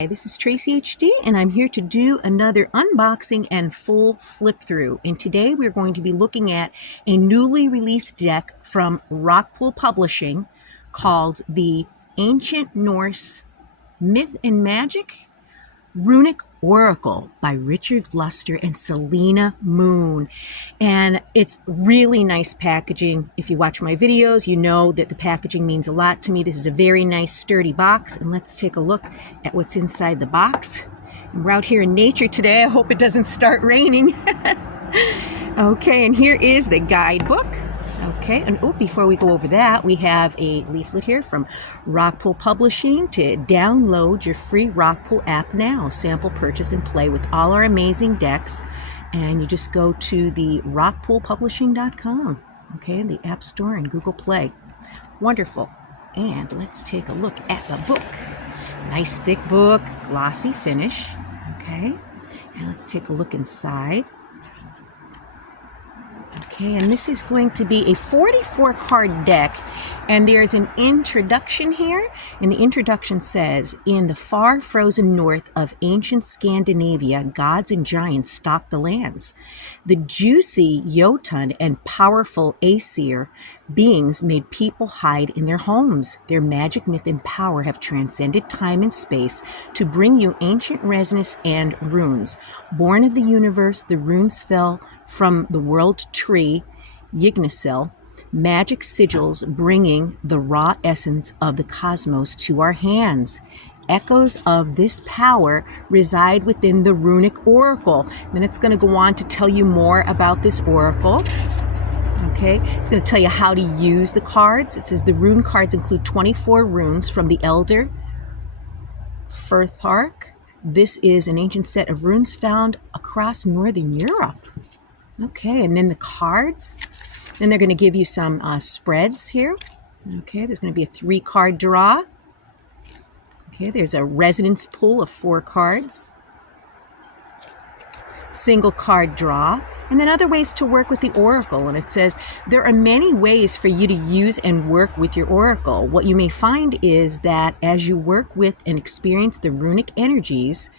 Hi, this is TraceyHD, and I'm here to do another unboxing and full flip through. And today we're going to be looking at a newly released deck from Rockpool Publishing called the Ancient Norse Myth and Magic RUNIC ORACLE by Richard Luster and Selena Moon. And it's really nice packaging. If you watch my videos, you know that the packaging means a lot to me. This is a very nice sturdy box, and let's take a look at what's inside the box. And we're out here in nature today. I hope it doesn't start raining. Okay, and here is the guidebook. Okay, and before we go over that, we have a leaflet here from Rockpool Publishing to download your free Rockpool app now. Sample, purchase, and play with all our amazing decks. And you just go to the rockpoolpublishing.com, okay, the App Store and Google Play. Wonderful. And let's take a look at the book. Nice thick book, glossy finish, okay. And let's take a look inside. Okay, and this is going to be a 44 card deck, and there's an introduction here, and the introduction says, in the far frozen north of ancient Scandinavia, gods and giants stalked the lands. The juicy Jotun and powerful Aesir beings made people hide in their homes. Their magic, myth, and power have transcended time and space to bring you ancient resonance and runes. Born of the universe, the runes fell from the world tree, Yggdrasil, magic sigils bringing the raw essence of the cosmos to our hands. Echoes of this power reside within the Runic Oracle. Then it's going to go on to tell you more about this oracle. Okay, it's going to tell you how to use the cards. It says the rune cards include 24 runes from the Elder Firthark. This is an ancient set of runes found across Northern Europe. Okay, and then the cards. Then they're going to give you some spreads here. Okay, there's going to be a 3-card draw. Okay, there's a resonance pool of 4 cards. Single card draw. And then other ways to work with the oracle. And it says there are many ways for you to use and work with your oracle. What you may find is that as you work with and experience the runic energies,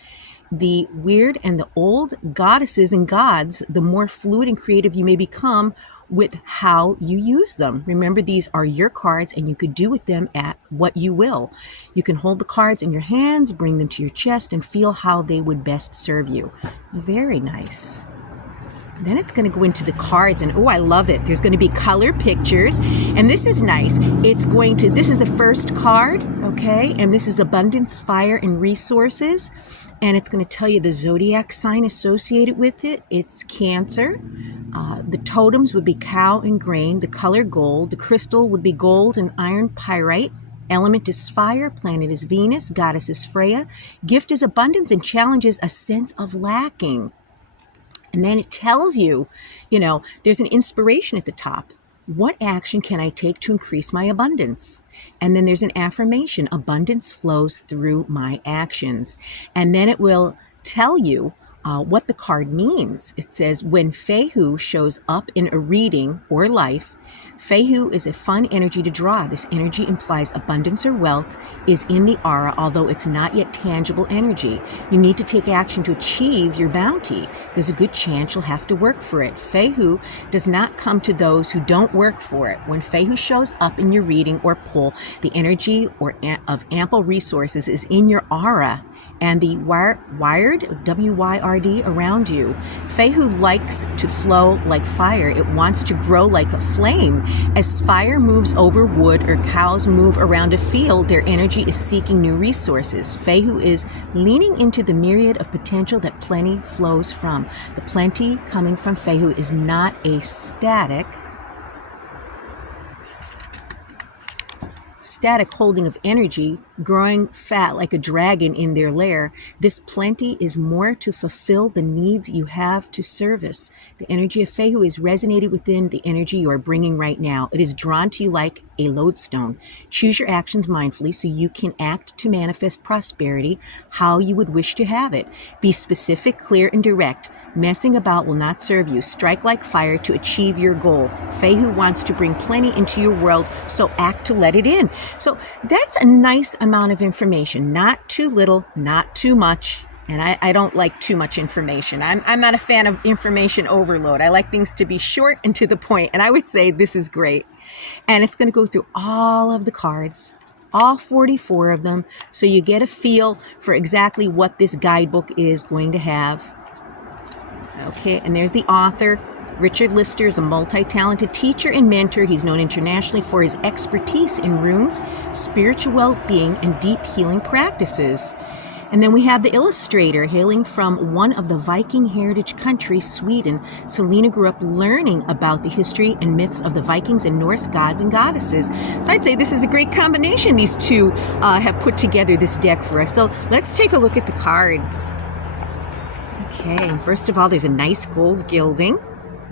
the weird and the old goddesses and gods, the more fluid and creative you may become with how you use them. Remember, these are your cards, and you could do with them at what you will. You can hold the cards in your hands, bring them to your chest, and feel how they would best serve you. Very nice. Then it's going to go into the cards, and I love it. There's going to be color pictures, and this is nice. This is the first card, okay, and this is abundance, fire, and resources, and it's going to tell you the zodiac sign associated with it. It's Cancer. The totems would be cow and grain, the color gold, the crystal would be gold and iron pyrite. Element is fire, planet is Venus, goddess is Freya. Gift is abundance, and challenge is a sense of lacking. And then it tells you, there's an inspiration at the top. What action can I take to increase my abundance? And then there's an affirmation. Abundance flows through my actions. And then it will tell you what the card means. It says, when Fehu shows up in a reading or life, Fehu is a fun energy to draw. This energy implies abundance or wealth is in the aura, although it's not yet tangible energy. You need to take action to achieve your bounty. There's a good chance you'll have to work for it. Fehu does not come to those who don't work for it. When Fehu shows up in your reading or pull, the energy of ample resources is in your aura and the wired, W-Y-R-D, around you. Fehu likes to flow like fire. It wants to grow like a flame. As fire moves over wood or cows move around a field, their energy is seeking new resources. Fehu is leaning into the myriad of potential that plenty flows from. The plenty coming from Fehu is not a static holding of energy, growing fat like a dragon in their lair. This plenty is more to fulfill the needs you have to service. The energy of Fehu is resonated within the energy you are bringing right now. It is drawn to you like a lodestone. Choose your actions mindfully so you can act to manifest prosperity how you would wish to have it. Be specific, clear, and direct. Messing about will not serve you. Strike like fire to achieve your goal. Fehu wants to bring plenty into your world, so act to let it in. So that's a nice amount of information, not too little, not too much. And I don't like too much information. I'm not a fan of information overload. I like things to be short and to the point. And I would say this is great. And it's going to go through all of the cards, all 44 of them, so you get a feel for exactly what this guidebook is going to have. Okay, and there's the author. Richard Lister is a multi-talented teacher and mentor. He's known internationally for his expertise in runes, spiritual well-being, and deep healing practices. And then we have the illustrator, hailing from one of the Viking heritage countries, Sweden. Selena grew up learning about the history and myths of the Vikings and Norse gods and goddesses. So I'd say this is a great combination. These two have put together this deck for us. So let's take a look at the cards. Okay, and first of all, there's a nice gold gilding.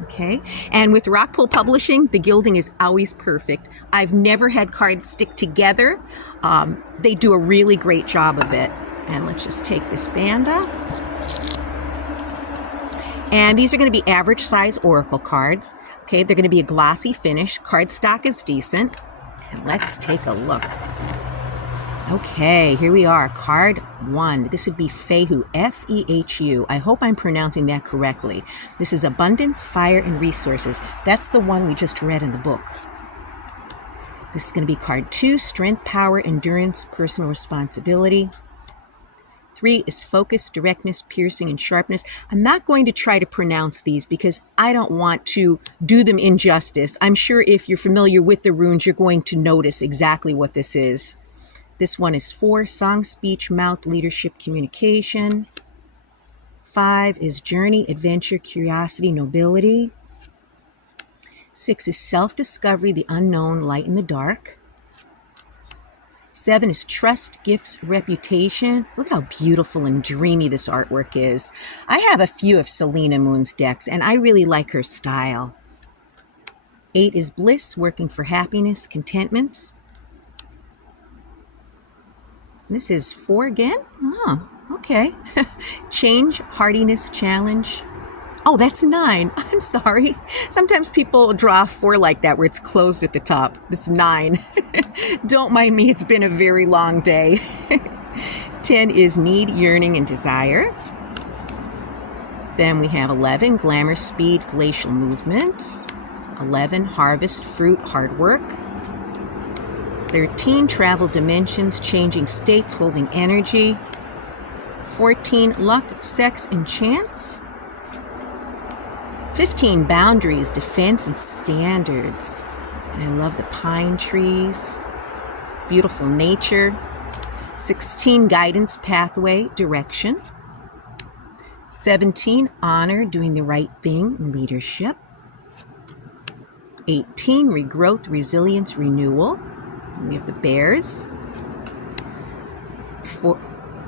Okay, and with Rockpool Publishing, the gilding is always perfect. I've never had cards stick together. They do a really great job of it. And let's just take this band off. And these are going to be average size oracle cards. Okay, they're going to be a glossy finish. Cardstock is decent. And let's take a look. Okay, here we are. Card 1. This would be Fehu, F-E-H-U. I hope I'm pronouncing that correctly. This is Abundance, Fire, and Resources. That's the one we just read in the book. This is going to be card 2, Strength, Power, Endurance, Personal Responsibility. 3 is Focus, Directness, Piercing, and Sharpness. I'm not going to try to pronounce these because I don't want to do them injustice. I'm sure if you're familiar with the runes, you're going to notice exactly what this is. This one is 4, Song, Speech, Mouth, Leadership, Communication. 5 is Journey, Adventure, Curiosity, Nobility. 6 is Self-Discovery, the Unknown, Light in the Dark. 7 is Trust, Gifts, Reputation. Look how beautiful and dreamy this artwork is. I have a few of Selena Moon's decks, and I really like her style. 8 is Bliss, Working for Happiness, Contentment. This is 4 again? Oh, okay. Change, Hardiness, Challenge. Oh, that's 9. I'm sorry. Sometimes people draw 4 like that where it's closed at the top. It's 9. Don't mind me. It's been a very long day. 10 is Need, Yearning, and Desire. Then we have 11, Glamour, Speed, Glacial Movement. 11, Harvest, Fruit, Hard Work. 13, Travel Dimensions, Changing States, Holding Energy. 14, Luck, Sex, and Chance. 15, Boundaries, Defense, and Standards. And I love the pine trees. Beautiful nature. 16, Guidance, Pathway, Direction. 17, Honor, Doing the Right Thing, Leadership. 18, Regrowth, Resilience, Renewal. And we have the bears.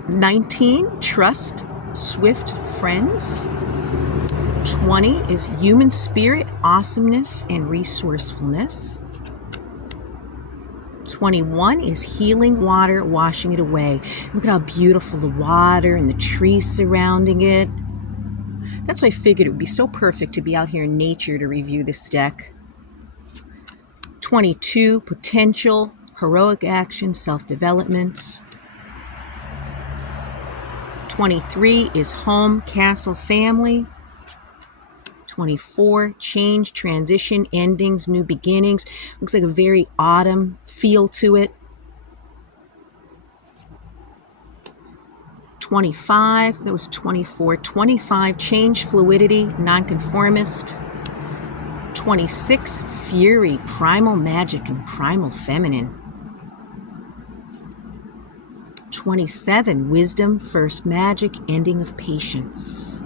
19, Trust, Swift, Friends. 20 is Human Spirit, Awesomeness, and Resourcefulness. 21 is Healing Water, Washing it away. Look at how beautiful the water and the trees surrounding it. That's why I figured it would be so perfect to be out here in nature to review this deck. 22, Potential, Heroic Action, Self-Development. 23 is Home, Castle, Family. 24, Change, Transition, Endings, New Beginnings. Looks like a very autumn feel to it. 25, that was 24. 25, Change, Fluidity, Nonconformist. 26, Fury, Primal Magic, and Primal Feminine. 27, Wisdom, First Magic, Ending of Patience.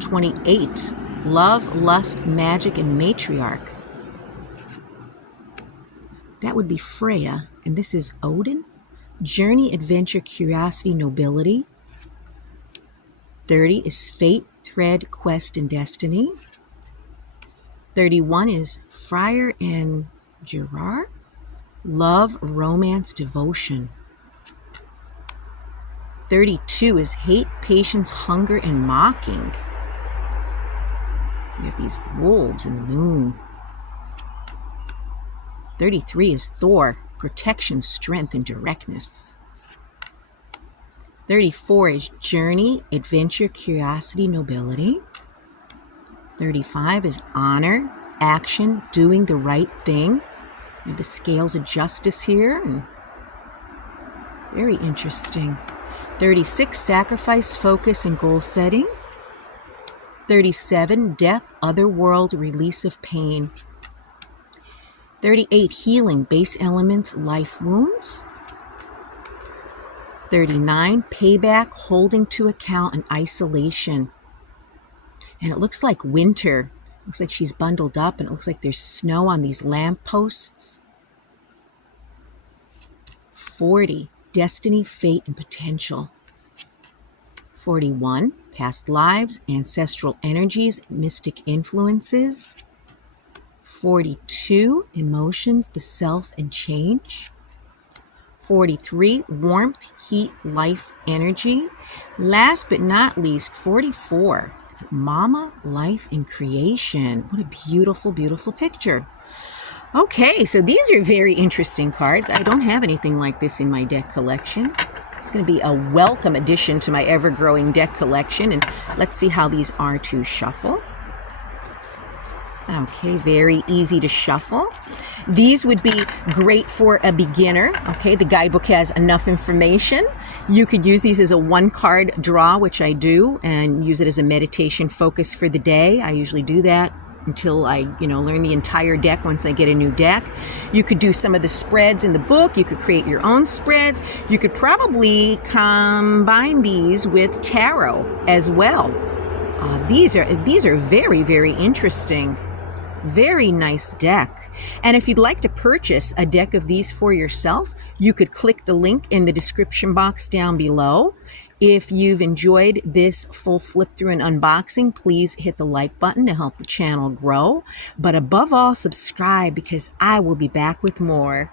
28, Love, Lust, Magic, and Matriarch. That would be Freya, and this is Odin. Journey, Adventure, Curiosity, Nobility. 30 is Fate, Thread, Quest, and Destiny. 31 is Friar and Gerard. Love, Romance, Devotion. 32 is Hate, Patience, Hunger, and Mocking. We have these wolves in the moon. 33 is Thor, protection, strength, and directness. 34 is journey, adventure, curiosity, nobility. 35 is honor, action, doing the right thing. You have the scales of justice here. And very interesting. 36, sacrifice, focus, and goal setting. 37, death, otherworld, release of pain. 38, healing, base elements, life wounds. 39, payback, holding to account, and isolation. And it looks like winter. It looks like she's bundled up, and it looks like there's snow on these lampposts. 40, destiny, fate, and potential. 41, past lives, ancestral energies, mystic influences. 42, emotions, the self, and change. 43, warmth, heat, life, energy. Last but not least, 44, it's mama, life, and creation. What a beautiful, beautiful picture. Okay, so these are very interesting cards. I don't have anything like this in my deck collection. It's going to be a welcome addition to my ever-growing deck collection. And let's see how these are to shuffle. Okay, very easy to shuffle. These would be great for a beginner. Okay, the guidebook has enough information. You could use these as a one-card draw, which I do, and use it as a meditation focus for the day. I usually do that until I, learn the entire deck once I get a new deck. You could do some of the spreads in the book. You could create your own spreads. You could probably combine these with tarot as well. These are very, very interesting. Very nice deck. And if you'd like to purchase a deck of these for yourself, you could click the link in the description box down below. If you've enjoyed this full flip through and unboxing, please hit the like button to help the channel grow. But above all, subscribe, because I will be back with more.